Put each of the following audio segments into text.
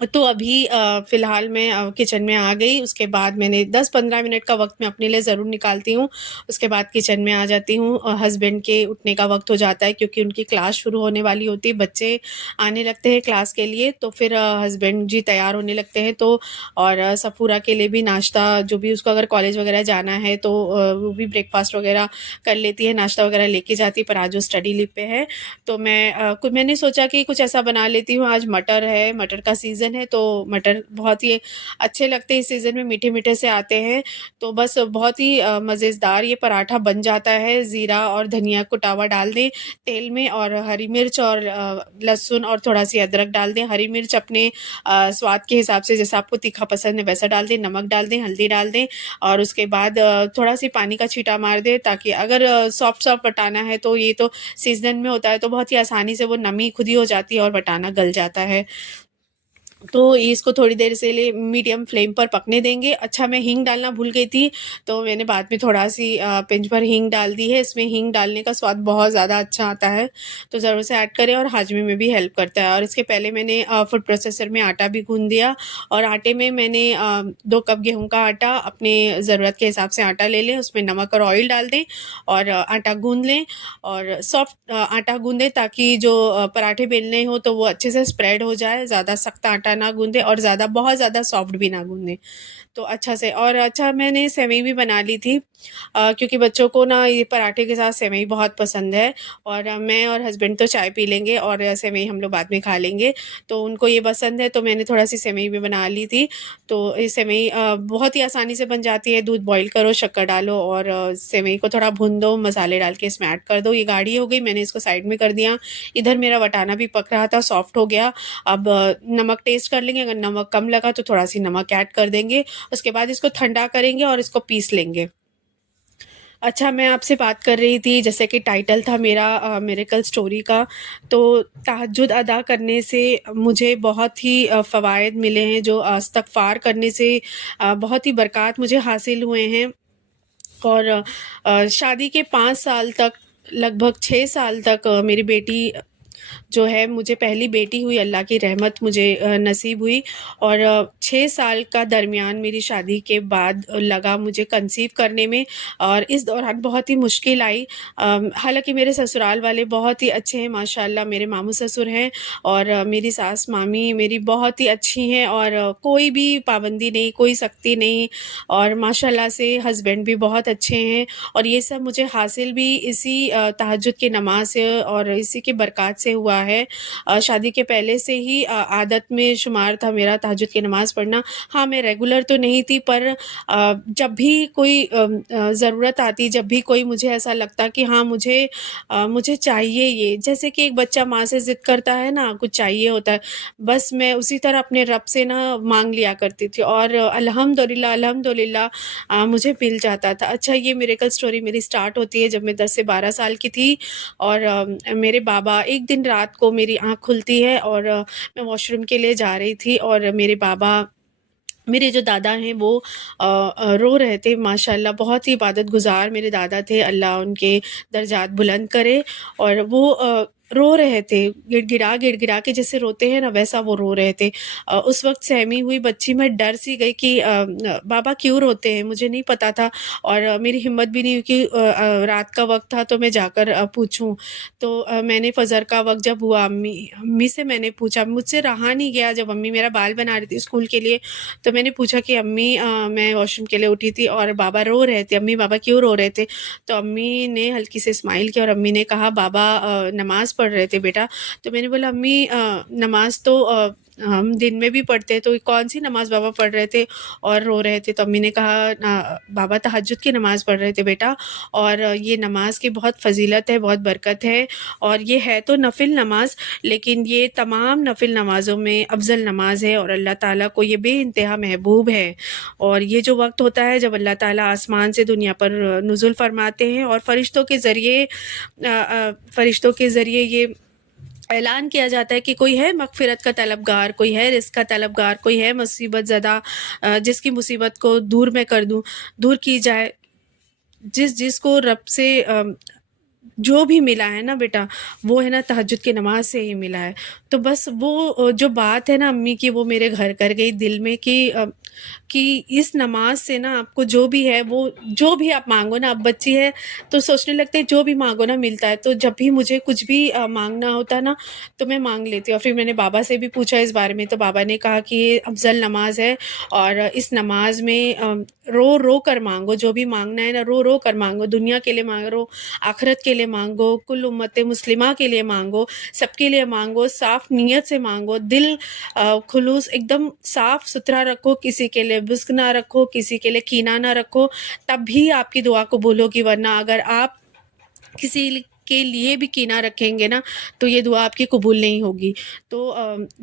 تو ابھی فی الحال میں کچن میں آ گئی. اس کے بعد میں نے 10-15 منٹ کا وقت میں اپنے لیے ضرور نکالتی ہوں. اس کے بعد کچن میں آ جاتی ہوں. ہسبینڈ کے اٹھنے کا وقت ہو جاتا ہے کیونکہ ان کی کلاس شروع ہونے والی ہوتی ہے. بچے آنے لگتے ہیں کلاس کے لیے تو پھر ہسبینڈ جی تیار ہونے لگتے ہیں. تو اور سفورہ کے لیے بھی ناشتہ، جو بھی اس کو اگر کالج وغیرہ جانا ہے تو وہ بھی بریک فاسٹ وغیرہ کر لیتی ہے، ناشتہ وغیرہ لے کے جاتی ہے. پر آج وہ اسٹڈی لیو پہ ہے تو میں نے سوچا کہ کچھ ایسا بنا لیتی ہوں. آج مٹر ہے، مٹر کا سیزن ہے تو مٹر بہت ہی اچھے لگتے ہیں اس سیزن میں، میٹھے میٹھے سے آتے ہیں. تو بس بہت ہی مزیدار یہ پراٹھا بن جاتا ہے. زیرہ اور دھنیا کٹا ہوا ڈال دیں تیل میں، اور ہری مرچ اور لہسن اور تھوڑا سی ادرک ڈال دیں. ہری مرچ اپنے سواد کے حساب سے، جیسا آپ کو تیکھا پسند ہے ویسا ڈال دیں. نمک ڈال دیں، ہلدی ڈال دیں، اور اس کے بعد تھوڑا سی پانی کا چھینٹا مار دیں تاکہ اگر سافٹ سافٹ بٹانا ہے تو یہ تو سیزن میں ہوتا ہے تو بہت ہی آسانی سے وہ نمی خود ہی ہو جاتی ہے اور بٹانا گل جاتا ہے. تو اس کو تھوڑی دیر سے میڈیم فلیم پر پکنے دیں گے. اچھا، میں ہینگ ڈالنا بھول گئی تھی تو میں نے بعد میں تھوڑا سی پنچ بھر ہینگ ڈال دی ہے. اس میں ہینگ ڈالنے کا سواد بہت زیادہ اچھا آتا ہے تو ضرور سے ایڈ کریں، اور ہاجمے میں بھی ہیلپ کرتا ہے. اور اس کے پہلے میں نے فوڈ پروسیسر میں آٹا بھی گوندھ دیا، اور آٹے میں نے 2 کپ گیہوں کا آٹا، اپنے ضرورت کے حساب سے آٹا لے لیں، اس میں نمک اور آئل ڈال دیں اور آٹا گوندھ لیں. اور سافٹ آٹا گوندیں تاکہ جو پراٹھے بیلنے ہو تو وہ اچھے سے اسپریڈ ہو جائے. زیادہ سخت آٹا نہ گوندیں اور بہت زیادہ سافٹ بھی نہ گوندیں. تو اچھا سے، اور اچھا میں نے سیوئی بھی بنا لی تھی کیونکہ بچوں کو نا یہ پراٹھے کے ساتھ سیوئی بہت پسند ہے. اور میں اور ہسبینڈ تو چائے پی لیں گے اور سیوئی ہم لوگ بعد میں کھا لیں گے، تو ان کو یہ پسند ہے. تو میں نے تھوڑا سی سیوئی بھی بنا لی تھی. تو یہ سیوئی بہت ہی آسانی سے بن جاتی ہے. دودھ بوائل کرو، شکر ڈالو اور سیوئی کو تھوڑا بھون دو، مسالے ڈال کے اس میں ایڈ کر دو. یہ گاڑھی ہو گئی، میں نے اس کو سائڈ میں کر دیا. ادھر میرا وٹانا بھی پک رہا تھا، سافٹ ہو گیا. اب نمک ٹیسٹ کر لیں گے، اگر نمک کم لگا تو تھوڑا سی نمک ایڈ کر دیں گے. اس کے بعد اس کو ٹھنڈا کریں گے اور اس کو پیس لیں گے. اچھا، میں آپ سے بات کر رہی تھی جیسے کہ ٹائٹل تھا میرا میریکل سٹوری کا. تو تہجد ادا کرنے سے مجھے بہت ہی فوائد ملے ہیں، جو استغفار کرنے سے بہت ہی برکات مجھے حاصل ہوئے ہیں. اور شادی کے 5 سال تک، لگ بھگ 6 سال تک میری بیٹی جو ہے، مجھے پہلی بیٹی ہوئی، اللہ کی رحمت مجھے نصیب ہوئی. اور 6 سال کا درمیان میری شادی کے بعد لگا مجھے کنسیو کرنے میں، اور اس دوران بہت ہی مشکل آئی. حالانکہ میرے سسرال والے بہت ہی اچھے ہیں ماشاء اللہ. میرے ماموں سسر ہیں اور میری ساس مامی میری بہت ہی اچھی ہیں، اور کوئی بھی پابندی نہیں، کوئی سختی نہیں. اور ماشاء اللہ سے ہسبینڈ بھی بہت اچھے ہیں. اور یہ سب مجھے حاصل بھی اسی تہجد کی نماز سے اور اسی کی برکات سے ہوا ہے. شادی کے پہلے سے ہی عادت میں شمار تھا میرا تہجد کی نماز پڑھنا. ہاں، میں ریگولر تو نہیں تھی، پر جب بھی کوئی ضرورت آتی، جب بھی کوئی مجھے ایسا لگتا کہ ہاں مجھے چاہیے، یہ جیسے کہ ایک بچہ ماں سے ضد کرتا ہے نا، کچھ چاہیے ہوتا ہے، بس میں اسی طرح اپنے رب سے نا مانگ لیا کرتی تھی، اور الحمدللہ مجھے مل جاتا تھا. اچھا، یہ میریکل سٹوری میری سٹارٹ ہوتی ہے جب میں 10 سے 12 سال کی تھی. اور میرے بابا، ایک دن رات کو میری آنکھ کھلتی ہے اور میں واش روم کے لیے جا رہی تھی، اور میرے بابا، میرے جو دادا ہیں وہ رو رہے تھے. ماشاء اللہ بہت ہی عبادت گزار میرے دادا تھے، اللہ ان کے درجات بلند کرے. اور وہ رو رہے تھے، گڑ گڑا کے جیسے روتے ہیں نا ویسا وہ رو رہے تھے. اس وقت سہمی ہوئی بچی میں ڈر سی گئی کہ بابا کیوں روتے ہیں، مجھے نہیں پتا تھا. اور میری ہمت بھی نہیں ہوئی کہ رات کا وقت تھا تو میں جا کر پوچھوں. تو میں نے فجر کا وقت جب ہوا، امی سے میں نے پوچھا، مجھ سے رہا نہیں گیا. جب امی میرا بال بنا رہی تھی اسکول کے لیے تو میں نے پوچھا کہ امی، میں واش روم کے لیے اٹھی تھی اور بابا رو رہے تھے، امی بابا کیوں رو رہے تھے؟ تو امی نے ہلکی سے اسمائل کیا اور امی نے کہا بابا نماز پڑھ رہے تھے بیٹا. تو میں نے بولا امی نماز تو ہم دن میں بھی پڑھتے ہیں، تو کون سی نماز بابا پڑھ رہے تھے اور رو رہے تھے؟ تو امی نے کہا بابا تہجد کی نماز پڑھ رہے تھے بیٹا، اور یہ نماز کی بہت فضیلت ہے، بہت برکت ہے. اور یہ ہے تو نفل نماز، لیکن یہ تمام نفل نمازوں میں افضل نماز ہے، اور اللہ تعالیٰ کو یہ بے انتہا محبوب ہے. اور یہ جو وقت ہوتا ہے جب اللہ تعالیٰ آسمان سے دنیا پر نزول فرماتے ہیں اور فرشتوں کے ذریعے یہ اعلان کیا جاتا ہے کہ کوئی ہے مغفرت کا طلبگار، کوئی ہے رزق کا طلبگار، کوئی ہے مصیبت زدہ جس کی مصیبت کو دور میں کر دوں، دور کی جائے. جس کو رب سے جو بھی ملا ہے نا بیٹا وہ ہے نا تہجد کی نماز سے ہی ملا ہے. تو بس وہ جو بات ہے نا امی کی وہ میرے گھر کر گئی دل میں کہ اس نماز سے نا آپ کو جو بھی ہے وہ جو بھی آپ مانگو نا. اب بچی ہے تو سوچنے لگتے ہیں جو بھی مانگو نا ملتا ہے. تو جب بھی مجھے کچھ بھی مانگنا ہوتا ہے نا تو میں مانگ لیتی ہوں. اور پھر میں نے بابا سے بھی پوچھا اس بارے میں تو بابا نے کہا کہ یہ افضل نماز ہے اور اس نماز میں رو رو کر مانگو. جو بھی مانگنا ہے نا رو رو کر مانگو. دنیا کے لیے مانگو, آخرت کے لیے مانگو, کل امت مسلمہ کے لیے مانگو, سب کے لیے مانگو, صاف نیت سے مانگو, دل خلوص ایک دم صاف ستھرا رکھو, کسی کے لیے بزک نہ رکھو, کسی کے لیے کینہ نہ رکھو, تب بھی آپ کی دعا قبول ہوگی. ورنہ اگر آپ کسی کے لیے بھی کینہ رکھیں گے نا تو یہ دعا آپ کی قبول نہیں ہوگی. تو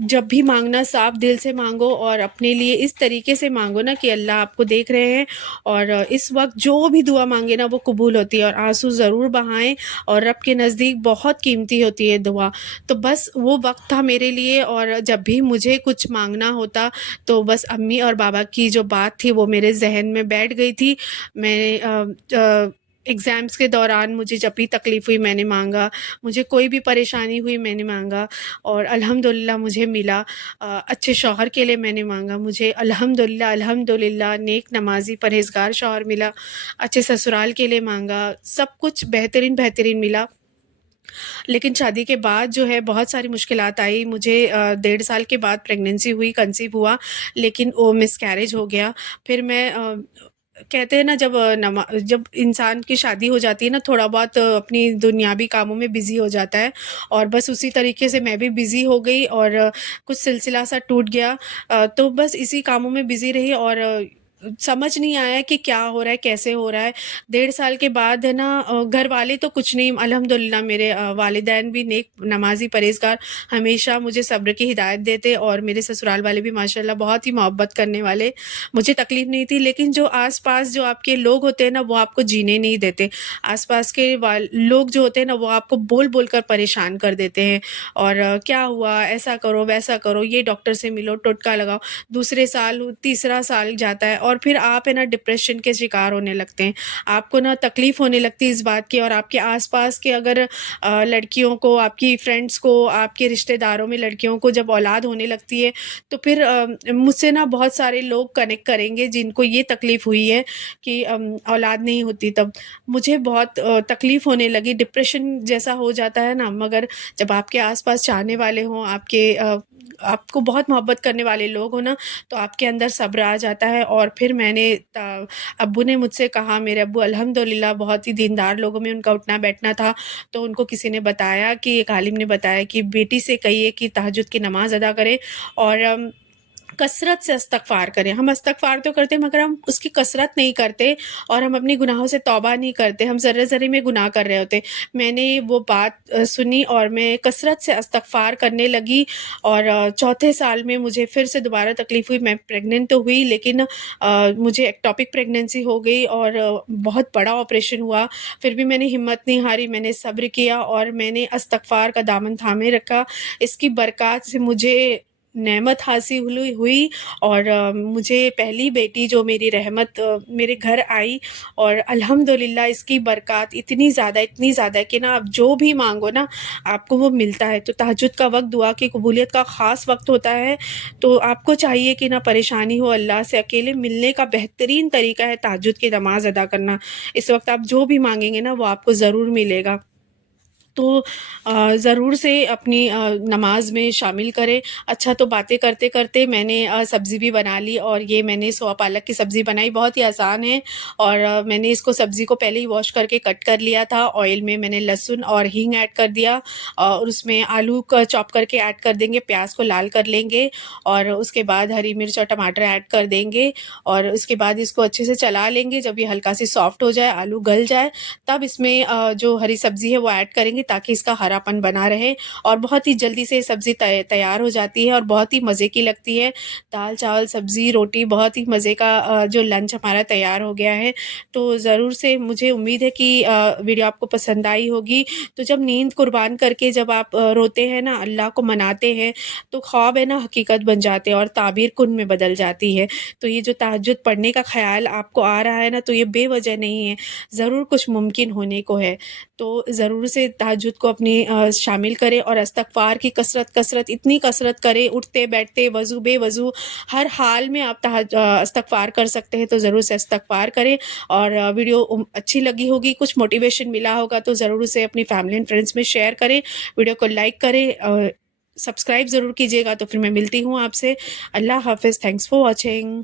جب بھی مانگنا صاف دل سے مانگو اور اپنے لیے اس طریقے سے مانگو نا کہ اللہ آپ کو دیکھ رہے ہیں اور اس وقت جو بھی دعا مانگے نا وہ قبول ہوتی ہے. اور آنسو ضرور بہائیں اور رب کے نزدیک بہت قیمتی ہوتی ہے دعا. تو بس وہ وقت تھا میرے لیے اور جب بھی مجھے کچھ مانگنا ہوتا تو بس امی اور بابا کی جو بات تھی وہ میرے ذہن میں بیٹھ گئی تھی. میں ایگزامس کے دوران مجھے جب بھی تکلیف ہوئی میں نے مانگا, مجھے کوئی بھی پریشانی ہوئی میں نے مانگا اور الحمدللہ مجھے ملا. اچھے شوہر کے لیے میں نے مانگا, مجھے الحمدللہ نیک نمازی پرہیزگار شوہر ملا. اچھے سسرال کے لیے مانگا, سب کچھ بہترین ملا. لیکن شادی کے بعد جو ہے بہت ساری مشکلات آئی. مجھے 1.5 سال کے بعد پریگننسی ہوئی, کنسیو ہوا, لیکن وہ مس کیریج ہو گیا. پھر میں کہتے ہیں نا جب انسان کی شادی ہو جاتی ہے نا تھوڑا بہت اپنی دنیاوی کاموں میں بزی ہو جاتا ہے اور بس اسی طریقے سے میں بھی بزی ہو گئی اور کچھ سلسلہ سا ٹوٹ گیا. تو بس اسی کاموں میں بزی رہی اور سمجھ نہیں آیا کہ کیا ہو رہا ہے کیسے ہو رہا ہے. 1.5 سال کے بعد ہے نا گھر والے تو کچھ نہیں, الحمدللہ میرے والدین بھی نیک نمازی پرہیزگار, ہمیشہ مجھے صبر کی ہدایت دیتے اور میرے سسرال والے بھی ماشاءاللہ بہت ہی محبت کرنے والے. مجھے تکلیف نہیں تھی, لیکن جو آس پاس جو آپ کے لوگ ہوتے ہیں نا وہ آپ کو جینے نہیں دیتے. آس پاس کے لوگ جو ہوتے ہیں نا وہ آپ کو بول بول کر پریشان کر دیتے ہیں اور کیا ہوا, ایسا کرو ویسا کرو, یہ ڈاکٹر سے ملو, ٹوٹکا لگاؤ. دوسرے سال تیسرا سال جاتا ہے اور پھر آپ ہے نا ڈپریشن کے شکار ہونے لگتے ہیں. آپ کو نا تکلیف ہونے لگتی ہے اس بات کی. اور آپ کے آس پاس کے اگر لڑکیوں کو, آپ کی فرینڈس کو, آپ کے رشتہ داروں میں لڑکیوں کو جب اولاد ہونے لگتی ہے تو پھر مجھ سے نا بہت سارے لوگ کنیکٹ کریں گے جن کو یہ تکلیف ہوئی ہے کہ اولاد نہیں ہوتی. تب مجھے بہت تکلیف ہونے لگی, ڈپریشن جیسا ہو جاتا ہے نا. مگر جب آپ کے آس پاس چاہنے والے ہوں, آپ کو بہت محبت کرنے والے لوگ ہوں نا تو آپ کے اندر صبر آ جاتا ہے. اور پھر میں نے ابو نے مجھ سے کہا, میرے ابو الحمدللہ بہت ہی دیندار لوگوں میں ان کا اٹھنا بیٹھنا تھا, تو ان کو کسی نے بتایا کہ ایک عالم نے بتایا کہ بیٹی سے کہیے کہ تہجد کی نماز ادا کرے اور کثرت سے استغفار کریں. ہم استغفار تو کرتے مگر ہم اس کی کثرت نہیں کرتے اور ہم اپنی گناہوں سے توبہ نہیں کرتے, ہم ذرے ذرے میں گناہ کر رہے ہوتے. میں نے وہ بات سنی اور میں کثرت سے استغفار کرنے لگی اور 4تھے سال میں مجھے پھر سے دوبارہ تکلیف ہوئی. میں پریگننٹ تو ہوئی لیکن مجھے ایکٹوپک پریگننسی ہو گئی اور بہت بڑا آپریشن ہوا. پھر بھی میں نے ہمت نہیں ہاری, میں نے صبر کیا اور میں نے استغفار کا دامن تھامے رکھا. اس کی برکات سے مجھے نعمت حاصل ہوئی اور مجھے پہلی بیٹی جو میری رحمت میرے گھر آئی اور الحمدللہ اس کی برکات اتنی زیادہ ہے کہ نا آپ جو بھی مانگو نا آپ کو وہ ملتا ہے. تو تہجد کا وقت دعا کی قبولیت کا خاص وقت ہوتا ہے. تو آپ کو چاہیے کہ نا پریشانی ہو, اللہ سے اکیلے ملنے کا بہترین طریقہ ہے تہجد کی نماز ادا کرنا. اس وقت آپ جو بھی مانگیں گے نا وہ آپ کو ضرور ملے گا. تو ضرور سے اپنی نماز میں شامل کریں. اچھا تو باتیں کرتے کرتے میں نے سبزی بھی بنا لی اور یہ میں نے سوا پالک کی سبزی بنائی, بہت ہی آسان ہے. اور میں نے اس کو سبزی کو پہلے ہی واش کر کے کٹ کر لیا تھا. آئل میں میں نے لہسن اور ہینگ ایڈ کر دیا اور اس میں آلو کا چاپ کر کے ایڈ کر دیں گے, پیاز کو لال کر لیں گے اور اس کے بعد ہری مرچ اور ٹماٹر ایڈ کر دیں گے اور اس کے بعد اس کو اچھے سے چلا لیں گے. جب یہ ہلکا سی سافٹ ہو جائے, آلو گل جائے, تب اس میں جو ہری سبزی ہے وہ ایڈ کریں گے تاکہ اس کا ہراپن بنا رہے، اور بہت ہی جلدی سے سبزی تیار ہو جاتی ہے اور بہت ہی مزے کی لگتی ہے۔ دال چاول سبزی روٹی بہت ہی مزے کا جو لنچ ہمارا تیار ہو گیا ہے۔ تو ضرور سے مجھے امید ہے کہ ویڈیو آپ کو پسند آئی ہوگی۔ تو جب نیند قربان کر کے جب آپ روتے ہیں نا، اللہ کو مناتے ہیں، تو خواب ہے نا حقیقت بن جاتے ہیں اور تعبیر کن میں بدل جاتی ہے۔ تو یہ جو تہجد پڑھنے کا خیال آپ کو آ رہا ہے نا، تو یہ بے وجہ نہیں ہے، ضرور کچھ ممکن ہونے کو ہے۔ تو ضرور سے تہجد کو اپنی شامل کریں، اور استغفار کی کثرت اتنی کثرت کریں، اٹھتے بیٹھتے وضو بے وضو ہر حال میں آپ استغفار کر سکتے ہیں، تو ضرور سے استغفار کریں۔ اور ویڈیو اچھی لگی ہوگی، کچھ موٹیویشن ملا ہوگا، تو ضرور سے اپنی فیملی اینڈ فرینڈس میں شیئر کریں، ویڈیو کو لائک کریں، سبسکرائب ضرور کیجیے گا۔ تو پھر میں ملتی ہوں آپ سے۔ اللہ حافظ، تھینکس فار واچنگ۔